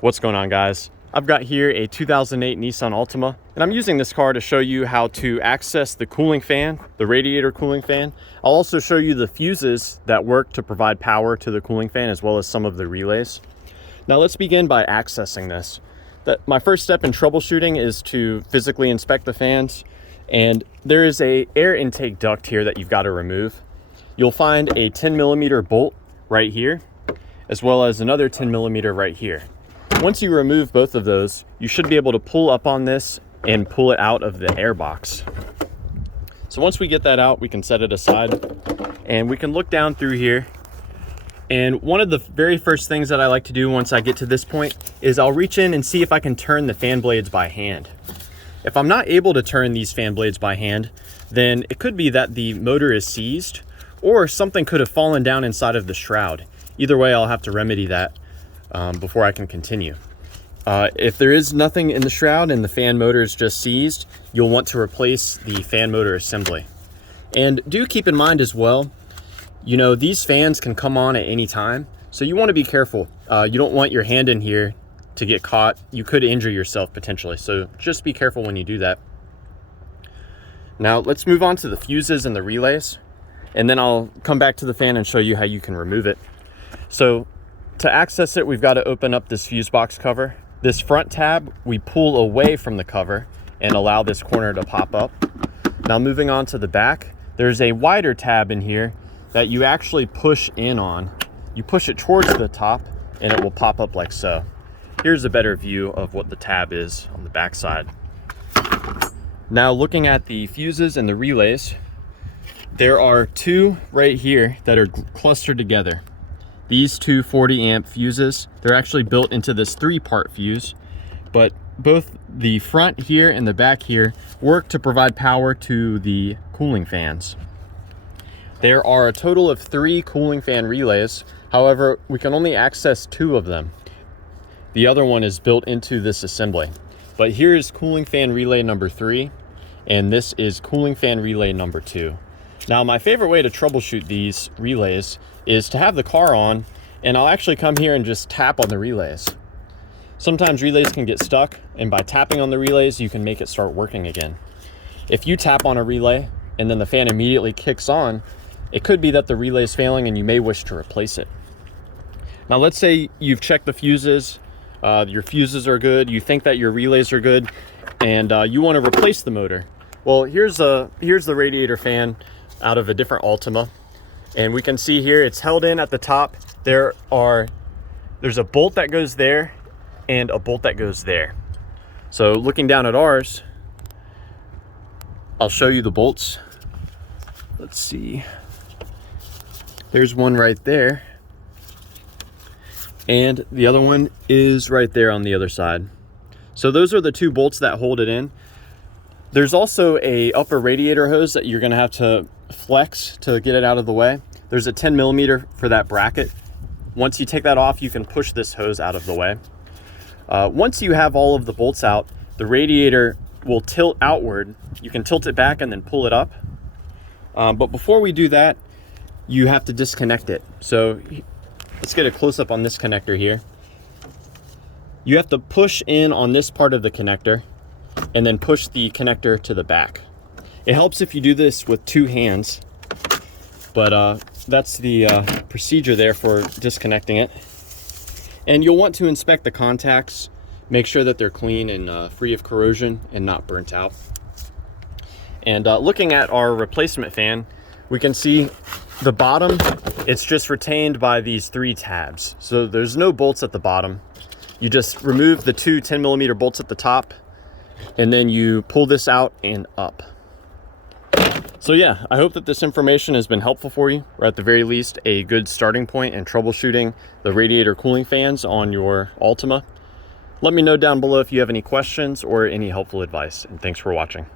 What's going on, guys? I've got here a 2008 Nissan Altima, and I'm using this car to show you how to access the cooling fan, the radiator cooling fan. I'll also show you the fuses that work to provide power to the cooling fan, as well as some of the relays. Now let's begin by accessing this. My first step in troubleshooting is to physically inspect the fans, and there is a air intake duct here that you've got to remove. You'll find a 10mm bolt right here, as well as another 10mm right here. Once you remove both of those, you should be able to pull up on this and pull it out of the air box. So once we get that out, we can set it aside and we can look down through here. And one of the very first things that I like to do once I get to this point is I'll reach in and see if I can turn the fan blades by hand. If I'm not able to turn these fan blades by hand, then it could be that the motor is seized or something could have fallen down inside of the shroud. Either way, I'll have to remedy that before I can continue. If there is nothing in the shroud and the fan motor is just seized, you'll want to replace the fan motor assembly. And do keep in mind as well, you know, these fans can come on at any time, so you want to be careful. You don't want your hand in here to get caught. You could injure yourself potentially, so just be careful when you do that. Now let's move on to the fuses and the relays, and then I'll come back to the fan and show you how you can remove it. So to access it, we've got to open up this fuse box cover. This front tab, we pull away from the cover and allow this corner to pop up. Now moving on to the back, there's a wider tab in here that you actually push in on. You push it towards the top and it will pop up like so. Here's a better view of what the tab is on the back side. Now looking at the fuses and the relays, there are two right here that are clustered together. These two 40 amp fuses, they're actually built into this 3-part fuse, but both the front here and the back here work to provide power to the cooling fans. There are a total of 3 cooling fan relays. However, we can only access 2 of them. The other one is built into this assembly. But here is cooling fan relay number 3, and this is cooling fan relay number 2. Now, my favorite way to troubleshoot these relays is to have the car on, and I'll actually come here and just tap on the relays. Sometimes relays can get stuck, and by tapping on the relays, you can make it start working again. If you tap on a relay and then the fan immediately kicks on, it could be that the relay is failing and you may wish to replace it. Now, let's say you've checked the fuses, your fuses are good, you think that your relays are good, and you want to replace the motor. Well, here's the radiator fan out of a different Altima, and we can see here it's held in at the top. There's a bolt that goes there and a bolt that goes there. So looking down at ours, I'll show you the bolts. Let's see, there's one right there and the other one is right there on the other side. So those are the 2 bolts that hold it in. There's also a upper radiator hose that you're going to have to flex to get it out of the way. There's a 10mm for that bracket. Once you take that off, you can push this hose out of the way. Once you have all of the bolts out, the radiator will tilt outward. You can tilt it back and then pull it up. But before we do that, you have to disconnect it. So let's get a close-up on this connector here. You have to push in on this part of the connector and then push the connector to the back. It helps if you do this with 2 hands, but that's the procedure there for disconnecting it. And you'll want to inspect the contacts, make sure that they're clean and free of corrosion and not burnt out. And looking at our replacement fan, we can see the bottom, it's just retained by these 3 tabs. So there's no bolts at the bottom. You just remove the 2 10mm bolts at the top, and then you pull this out and up. So yeah, I hope that this information has been helpful for you, or at the very least a good starting point in troubleshooting the radiator cooling fans on your Altima. Let me know down below if you have any questions or any helpful advice, and thanks for watching.